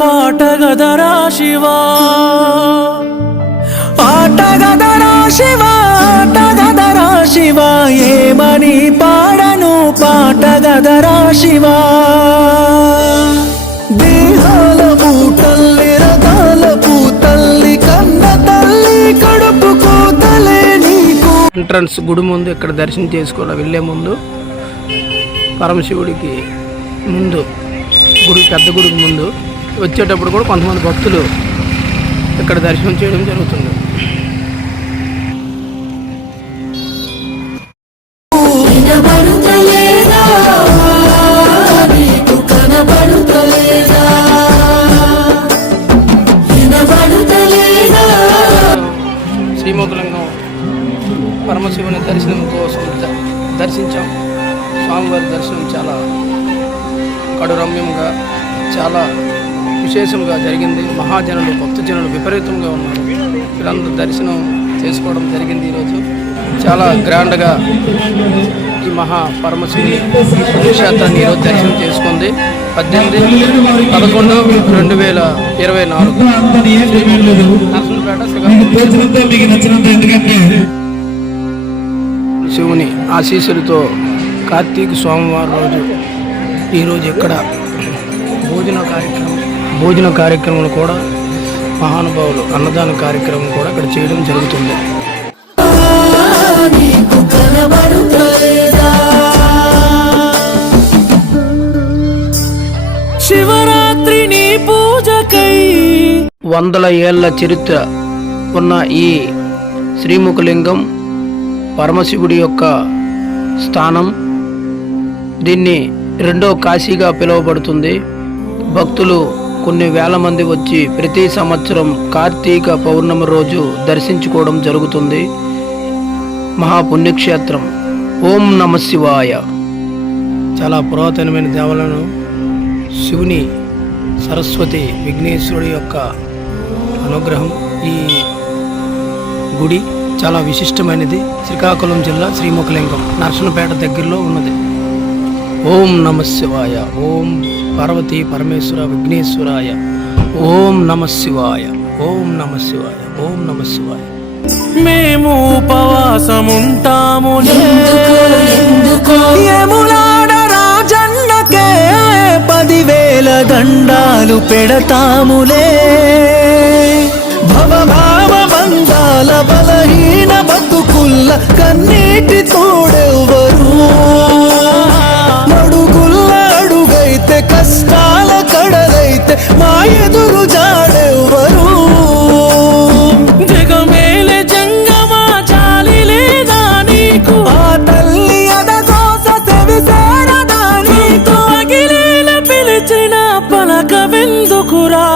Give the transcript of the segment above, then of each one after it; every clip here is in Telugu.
పాటగదరా శివా, పాటగదరా శివా, ఆటగదరా శివా, ఏమని పాడను పాటగదరా శివా. దేహాల పూతల్లి రథాల పూతల్లి కన్న తల్లి కడుపు కోతలే నీకు. ఎంట్రన్స్ గుడి ముందు ఇక్కడ దర్శనం చేసుకోవాలి. వెళ్ళే ముందు పరమశివుడికి ముందు గుడి, పెద్ద గుడికి ముందు వచ్చేటప్పుడు కూడా కొంతమంది భక్తులు ఇక్కడ దర్శనం చేయడం జరుగుతుంది. శ్రీముఖలింగం పరమశివుని దర్శనం కోసం దర్శించాం. స్వామివారి దర్శనం చాలా కడురమ్యంగా, చాలా విశేషంగా జరిగింది. మహాజనులు, భక్తజనులు విపరీతంగా ఉన్నారు. వీళ్ళందరూ దర్శనం చేసుకోవడం జరిగింది. ఈరోజు చాలా గ్రాండ్గా ఈ మహా పరమశివుని పుణ్యక్షేత్రాన్ని ఈరోజు దర్శనం చేసుకుంది. 18/11/2024 శివుని ఆశీస్సులతో కార్తీక సోమవారం రోజు ఈరోజు ఇక్కడ భోజన కార్యక్రమాలు కూడా, మహానుభావులు అన్నదాన కార్యక్రమం కూడా ఇక్కడ చేయడం జరుగుతుంది. శివరాత్రి నీ పూజకై 100 ఏళ్ల చరిత్ర ఉన్న ఈ శ్రీముఖలింగం పరమశివుడి యొక్క స్థానం. దీన్ని రెండో కాశీగా పిలువబడుతుంది. భక్తులు కొన్ని వేల మంది వచ్చి ప్రతి సంవత్సరం కార్తీక పౌర్ణమి రోజు దర్శించుకోవడం జరుగుతుంది. మహాపుణ్యక్షేత్రం. ఓం నమ శివాయ. చాలా పురాతనమైన దేవాలయం. శివుని, సరస్వతి, విఘ్నేశ్వరుడి యొక్క అనుగ్రహం. ఈ గుడి చాలా విశిష్టమైనది. శ్రీకాకుళం జిల్లా శ్రీముఖలింగం నర్సనపేట దగ్గరలో ఉన్నది. ఓం నమ శివాయ. ఓం పార్వతీ పరమేశ్వర విఘ్నేశ్వరాయ. ఓం నమ శివాయ. ఓం నమ శివాయ. ఓం నమ శివాయ. మేము ఉపవాసముంటాములే, యములాడ రాజన్నకే 10,000 దండాలు పెడతాములే. భవభావ బంధాల బలహీన బతుకుల్ల కన్నీటి తోడెవ్వరు, అడుగుల్ల అడుగైతే కష్టాల కడలైతే మా ఎదురు జాడెవ్వరు. జగమేలే జంగమా చాలి లేదా నీకు, ఆ తల్లి అదగోస సెవిసేరదా నీకు. అగిలేల పిలిచిన పలక వెందుకురా,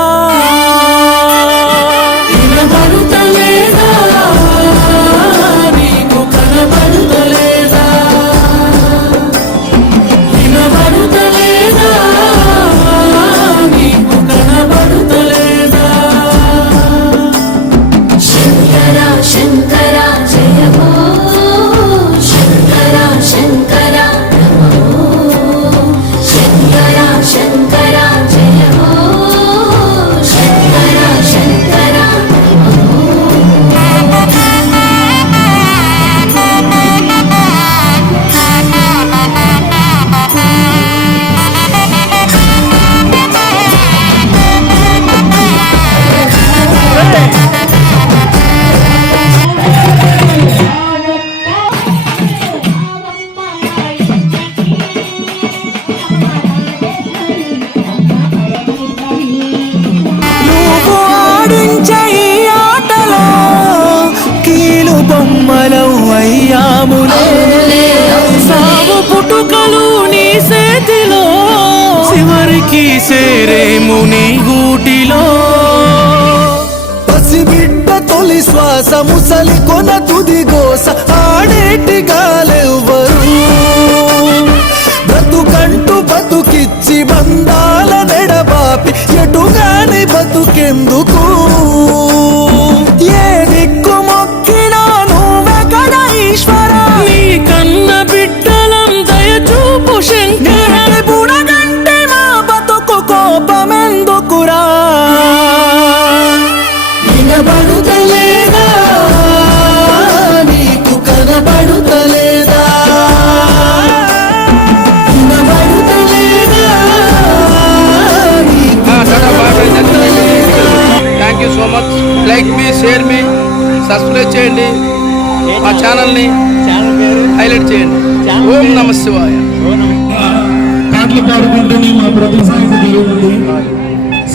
బొమ్మలం అయ్యాములే. సాగు పుట్టుకలు నీ చేతిలో, చివరికి సేరేము నీ గూటిలో. పసిబిడ్డ తొలి శ్వాస, ముసలి కొన తుది గోస, ఆడేటి గాలెవ్వరు. బ్రతుకంటూ బతుకిచ్చి బంధాల నెడబాపి ఎటుగాని బతుకెందుకు. ఏ దిక్కు మొక్కినా నువ్వే కదా ఈశ్వర, నీ కన్న బిడ్డలం దయచూపు శంకర. బుడగంటే మా బతుకు కోపమెందుకురా. షేర్ మీ, సబ్స్క్రైబ్ చేయండి, మా ఛానల్ని హైలైట్ చేయండి. ఓం నమ శివాయ. పాటలు పాడుకుంటూనే మా ప్రతి సాంగ్ జరుగుతుంది.